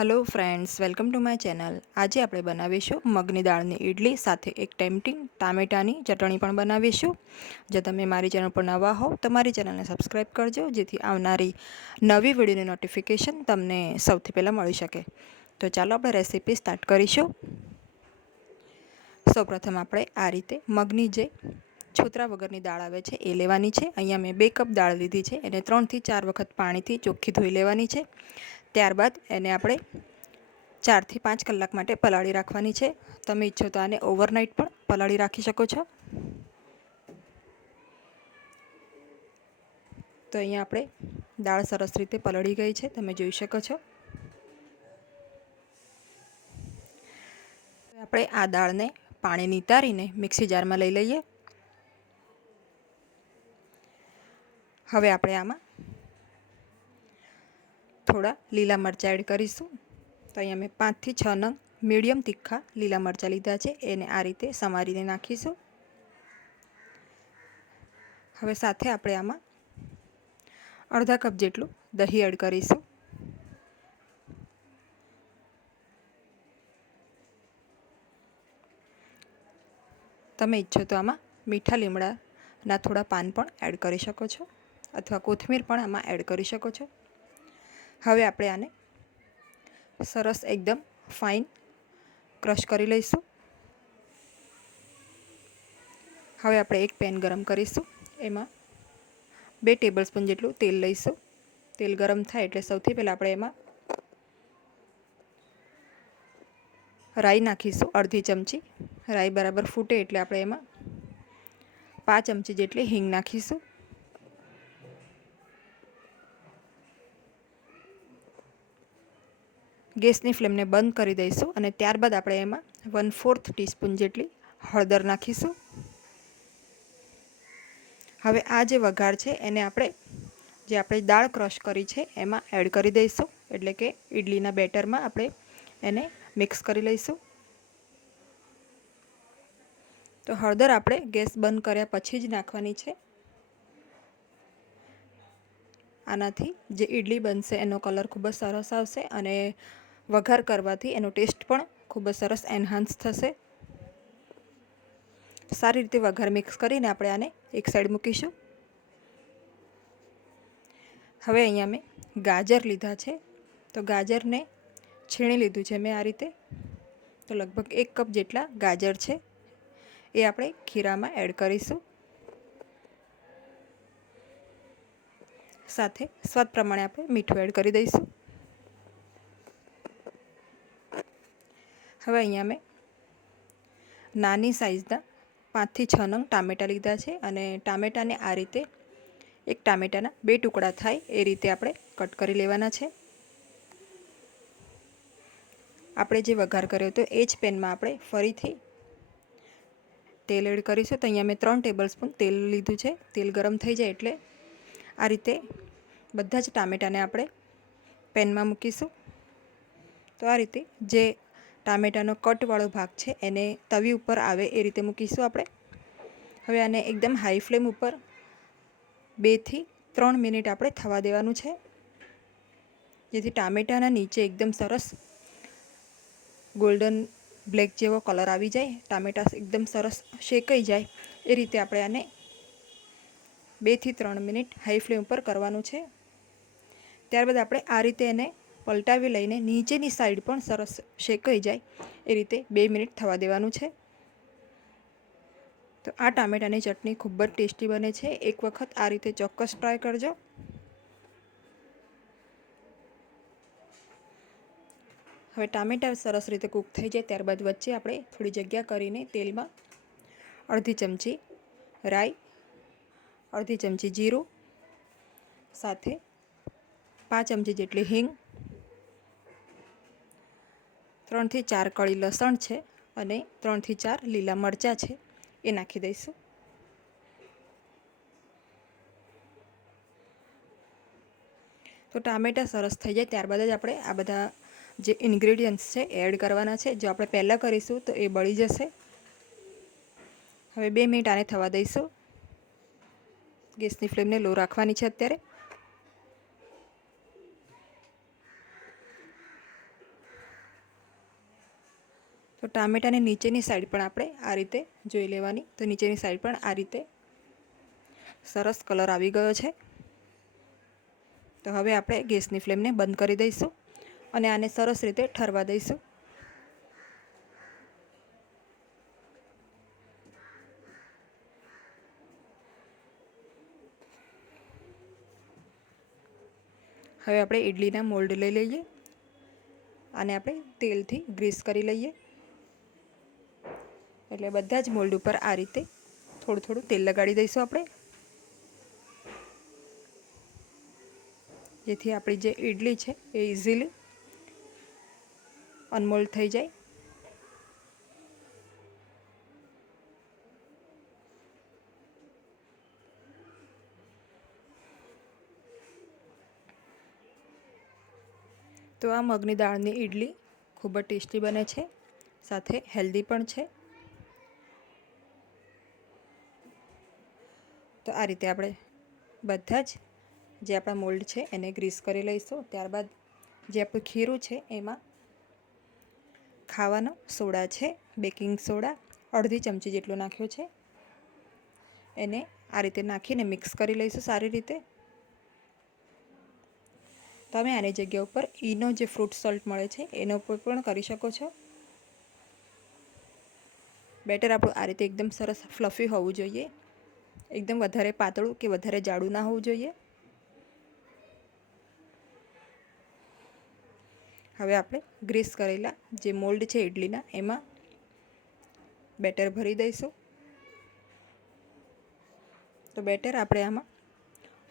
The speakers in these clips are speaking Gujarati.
Hello friends, welcome to my channel. आज આપણે બનાવીશું મગની દાળની ઇડલી સાથે એક ટેમ્પટિંગ ટામેટાની ચટણી પણ બનાવીશું। જો તમે મારી ચેનલ પર નવા હો તો મારી ચેનલને સબસ્ક્રાઇબ કરજો, જેથી આવનારી નવી વિડીયોની નોટિફિકેશન તમને સૌથી પહેલાં મળી શકે। તો ચાલો આપણે રેસીપી સ્ટાર્ટ કરીશું। સૌપ્રથમ આપણે આ રીતે મગની જે છોતરા વગરની દાળ આવે છે એ લેવાની છે। અહીંયા મેં 2 કપ દાળ લીધી છે, એને 3 થી 4 વખત પાણીથી ચોખ્ખી ધોઈ લેવાની છે। ત્યારબાદ એને આપણે 4 થી 5 કલાક માટે પલાળી રાખવાની છે। તમે ઈચ્છો તો આને ઓવરનાઇટ પણ પલાળી રાખી શકો છો। તો અહીંયા આપણે દાળ સરસ રીતે પલળી ગઈ છે, તમે જોઈ શકો છો। આપણે આ દાળને પાણી નિતારીને મિક્સી જારમાં લઈ લઈએ। હવે આપણે આમાં થોડા લીલા મરચાં એડ કરીશું। તો અહીંયા મેં 5 થી 6 નંગ મીડિયમ તીખા લીલા મરચાં લીધા છે, એને આ રીતે સમારીને નાખીશું। હવે સાથે આપણે આમાં અડધા કપ જેટલું દહીં એડ કરીશું। તમે ઈચ્છો તો આમાં મીઠા લીમડાના થોડા પાન પણ એડ કરી શકો છો, અથવા કોથમીર પણ આમાં એડ કરી શકો છો। હવે આપણે આને સરસ એકદમ ફાઇન ક્રશ કરી લઈશું। હવે આપણે એક પેન ગરમ કરીશું, એમાં 2 ટેબલસ્પૂન જેટલું તેલ લઈશું। તેલ ગરમ થાય એટલે સૌથી પહેલાં આપણે એમાં રાઈ નાખીશું, અડધી ચમચી। રાઈ બરાબર ફૂટે એટલે આપણે એમાં 5 ચમચી જેટલી હિંગ નાખીશું। ગેસની ફ્લેમને બંધ કરી દઈશું અને ત્યારબાદ આપણે એમાં 1/4 ટીસ્પૂન જેટલી હળદર નાખીશું। હવે આ જે વઘાર છે એને આપણે દાળ ક્રશ કરી છે એમાં એડ કરી દઈશું, એટલે કે ઇડલીના બેટરમાં આપણે એને મિક્સ કરી લઈશું। તો હળદર આપણે ગેસ બંધ કર્યા પછી જ નાખવાની છે। આનાથી જે ઇડલી બનશે એનો કલર ખૂબ જ સરસ આવશે અને વઘાર કરવાથી એનો ટેસ્ટ પણ ખૂબ જ સરસ એન્હાન્સ થશે। સારી રીતે વઘાર મિક્સ કરીને આપણે આને એક સાઈડ મૂકીશું। હવે અહીંયા મેં ગાજર લીધા છે, તો ગાજરને છીણી લીધું છે મેં આ રીતે। તો લગભગ 1 કપ જેટલા ગાજર છે એ આપણે ખીરામાં એડ કરીશું। સાથે સ્વાદ પ્રમાણે આપણે મીઠું એડ કરી દઈશું। હવે અહીંયા મેં નાની સાઇઝના 5 થી 6 નંગ ટામેટાં લીધા છે, અને ટામેટાને આ રીતે એક ટામેટાના 2 ટુકડા થાય એ રીતે આપણે કટ કરી લેવાના છે। આપણે જે વઘાર કર્યો હતો એ જ પેનમાં આપણે ફરીથી તેલ એડ કરીશું। તો અહીંયા મેં 3 ટેબલસ્પૂન તેલ લીધું છે। તેલ ગરમ થઈ જાય એટલે આ રીતે બધા જ ટામેટાને આપણે પેનમાં મૂકીશું। તો આ રીતે જે ટામેટાનો કટવાળો ભાગ છે એને તવી ઉપર આવે એ રીતે મૂકીશું આપણે। હવે આને એકદમ હાઈ ફ્લેમ ઉપર 2 થી 3 મિનિટ આપણે થવા દેવાનું છે, જેથી ટામેટાના નીચે એકદમ સરસ ગોલ્ડન બ્લેક જેવો કલર આવી જાય, ટામેટા એકદમ સરસ શેકાઈ જાય એ રીતે આપણે આને 2 થી 3 મિનિટ હાઈ ફ્લેમ ઉપર કરવાનું છે। ત્યારબાદ આપણે આ રીતે એને પલટાવી લઈને નીચેની સાઈડ પણ સરસ શેકાઈ જાય એ રીતે 2 મિનિટ થવા દેવાનું છે। તો આ ટામેટાની ચટણી ખૂબ જ ટેસ્ટી બને છે, એક વખત આ રીતે ચોક્કસ ટ્રાય કરજો। હવે ટામેટાં સરસ રીતે કૂક થઈ જાય ત્યારબાદ વચ્ચે આપણે થોડી જગ્યા કરીને તેલમાં અડધી ચમચી રાઈ, અડધી ચમચી જીરું, સાથે 5 ચમચી જેટલી હિંગ, 3 થી 4 કળી લસણ છે અને 3 થી 4 લીલા મરચાં છે એ નાખી દઈશું। તો ટામેટાં સરસ થઈ જાય ત્યારબાદ જ આપણે આ બધા જે ઇન્ગ્રેડિયન્ટ્સ છે એડ કરવાના છે। જો આપણે પહેલાં કરીશું તો એ બળી જશે। હવે 2 મિનિટ આને થવા દઈશું। ગેસની ફ્લેમને લો રાખવાની છે અત્યારે। ટામેટાની નીચેની સાઈડ પણ આપણે આ રીતે જોઈ લેવાની. તો નીચેની સાઈડ પણ આ રીતે સરસ કલર આવી ગયો છે. તો હવે આપણે ગેસની ફ્લેમને બંધ કરી દઈશું અને આને સરસ રીતે ઠરવા દઈશું. હવે આપણે ઇડલીના મોલ્ડ લઈ લઈએ. આને આપણે તેલથી ગ્રીસ કરી લઈએ. એટલે બધા જ મોલ્ડ ઉપર આ રીતે થોડું થોડું તેલ લગાડી દઈશું આપણે, જેથી આપણી જે ઇડલી છે એ ઇઝીલી અનમોલ્ડ થઈ જાય. તો આ મગની દાળની ઇડલી ખૂબ જ ટેસ્ટી બને છે, સાથે હેલ્ધી પણ છે. તો આ રીતે આપણે બધા જ જે આપણા મોલ્ડ છે એને ગ્રીસ કરી લઈશું. ત્યારબાદ જે આપણું ખીરું છે એમાં ખાવાનો સોડા છે, બેકિંગ સોડા અડધી ચમચી જેટલો નાખ્યો છે. એને આ રીતે નાખીને મિક્સ કરી લઈશું સારી રીતે. તમે આની જગ્યા ઉપર ઈનો જે ફ્રૂટ સોલ્ટ મળે છે એનો ઉપયોગ પણ કરી શકો છો. બેટર આપણું આ રીતે એકદમ સરસ ફ્લફી હોવું જોઈએ. એકદમ વધારે પાતળું કે વધારે જાડું ના હોવું જોઈએ. હવે આપણે ગ્રીસ કરેલા જે મોલ્ડ છે ઇડલીના એમાં બેટર ભરી દઈશું. તો બેટર આપણે આમાં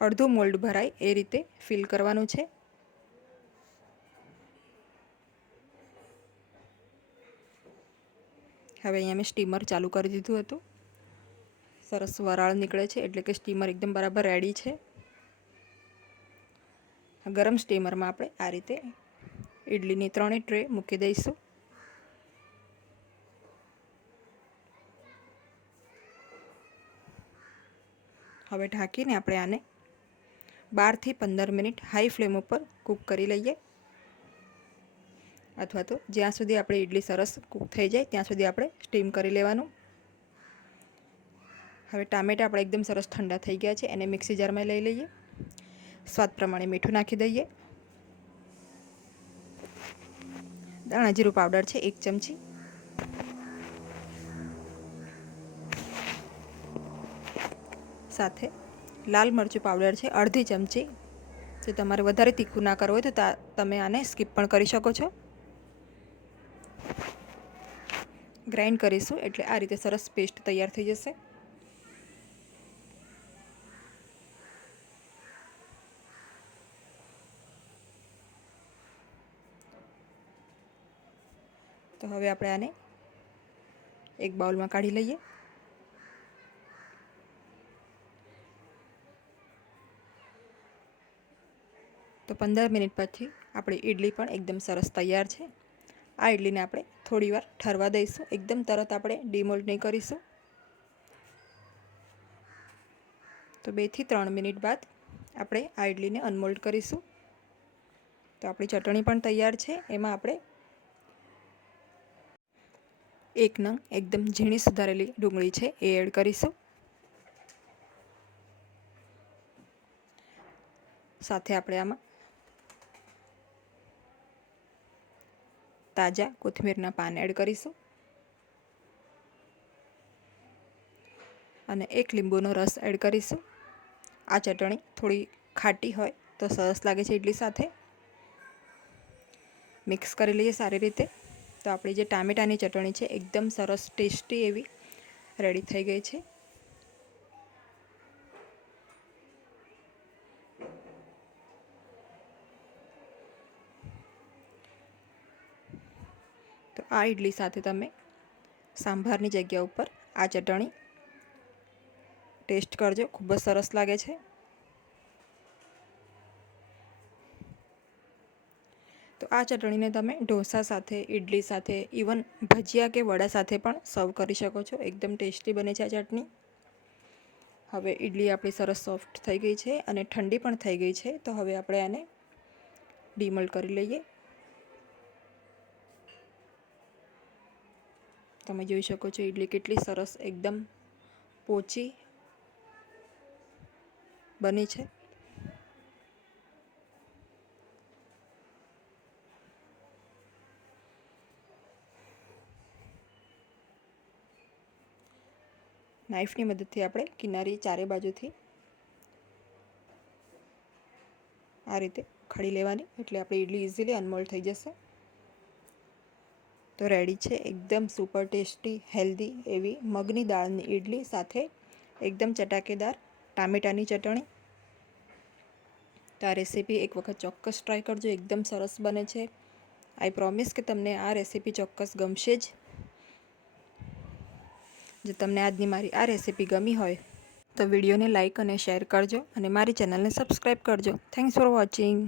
અડધું મોલ્ડ ભરાય એ રીતે ફિલ કરવાનું છે. હવે અહીંયા મેં સ્ટીમર ચાલુ કરી દીધું હતું. સરસ વરાળ નીકળે છે એટલે કે સ્ટીમર એકદમ બરાબર રેડી છે. ગરમ સ્ટીમરમાં આપણે આ રીતે ઇડલીની 3 ટ્રે મૂકી દઈશું. હવે ઢાંકીને આપણે આને 12 થી 15 મિનિટ હાઈ ફ્લેમ ઉપર કૂક કરી લઈએ, અથવા તો જ્યાં સુધી આપણી ઇડલી સરસ કૂક થઈ જાય ત્યાં સુધી આપણે સ્ટીમ કરી લેવાનું. હવે ટામેટાં આપણે એકદમ સરસ ઠંડા થઈ ગયા છે, એને મિક્સી જારમાં લઈ લઈએ. સ્વાદ પ્રમાણે મીઠું નાખી દઈએ. ધાણા જીરું પાવડર છે 1 ચમચી. સાથે લાલ મરચું પાવડર છે અડધી ચમચી. જો તમારે વધારે તીખું ના કરવું હોય તો તમે આને સ્કીપ પણ કરી શકો છો. ગ્રાઇન્ડ કરીશું એટલે આ રીતે સરસ પેસ્ટ તૈયાર થઈ જશે. તો હવે આપણે આને એક બાઉલમાં કાઢી લઈએ. તો 15 મિનિટ પછી આપણી ઇડલી પણ એકદમ સરસ તૈયાર છે. આ ઇડલીને આપણે થોડીવાર ઠરવા દઈશું. એકદમ તરત આપણે ડીમોલ્ડ નહીં કરીશું. તો 2 થી 3 મિનિટ બાદ આપણે આ ઇડલીને અનમોલ્ડ કરીશું. તો આપણી ચટણી પણ તૈયાર છે. એમાં આપણે 1 નંગ એકદમ ઝીણી સુધારેલી ડુંગળી છે એ એડ કરીશું. સાથે આપણે આમાં તાજા કોથમીરના પાન એડ કરીશું અને 1 લીંબુનો રસ એડ કરીશું. આ ચટણી થોડી ખાટી હોય તો સરસ લાગે છે ઇડલી સાથે. મિક્સ કરી લઈએ સારી રીતે. તો આપણી જે ટામેટાની ચટણી છે એકદમ સરસ ટેસ્ટી એવી રેડી થઈ ગઈ છે. તો આ ઇડલી સાથે તમે સાંભારની જગ્યા ઉપર આ ચટણી ટેસ્ટ કરજો, ખૂબ જ સરસ લાગે છે. તો આ ચટણીને તમે ઢોસા સાથે, ઇડલી સાથે, ઇવન ભજીયા કે વડા સાથે પણ સર્વ કરી શકો છો. એકદમ ટેસ્ટી બને છે આ ચટણી. હવે ઇડલી આપણી સરસ સોફ્ટ થઈ ગઈ છે અને ઠંડી પણ થઈ ગઈ છે. તો હવે આપણે આને ડીમોલ્ડ કરી લઈએ. તમે જોઈ શકો છો ઇડલી કેટલી સરસ એકદમ પોચી બની છે. નાઈફની મદદથી આપણે કિનારી ચારે બાજુથી આ રીતે ઉખાડી લેવાની, એટલે આપણી ઇડલી ઇઝીલી અનમોલ્ડ થઈ જશે. તો રેડી છે એકદમ સુપર ટેસ્ટી હેલ્ધી એવી મગની દાળની ઇડલી સાથે એકદમ ચટાકેદાર ટામેટાની ચટણી. તો આ રેસીપી એક વખત ચોક્કસ ટ્રાય કરજો, એકદમ સરસ બને છે. આઈ પ્રોમિસ કે તમને આ રેસીપી ચોક્કસ ગમશે જ. જો તમને આજની મારી આ રેસીપી ગમી હોય તો વિડીયોને લાઇક અને શેર કરજો અને મારી ચેનલને સબસ્ક્રાઈબ કરજો. Thanks for watching.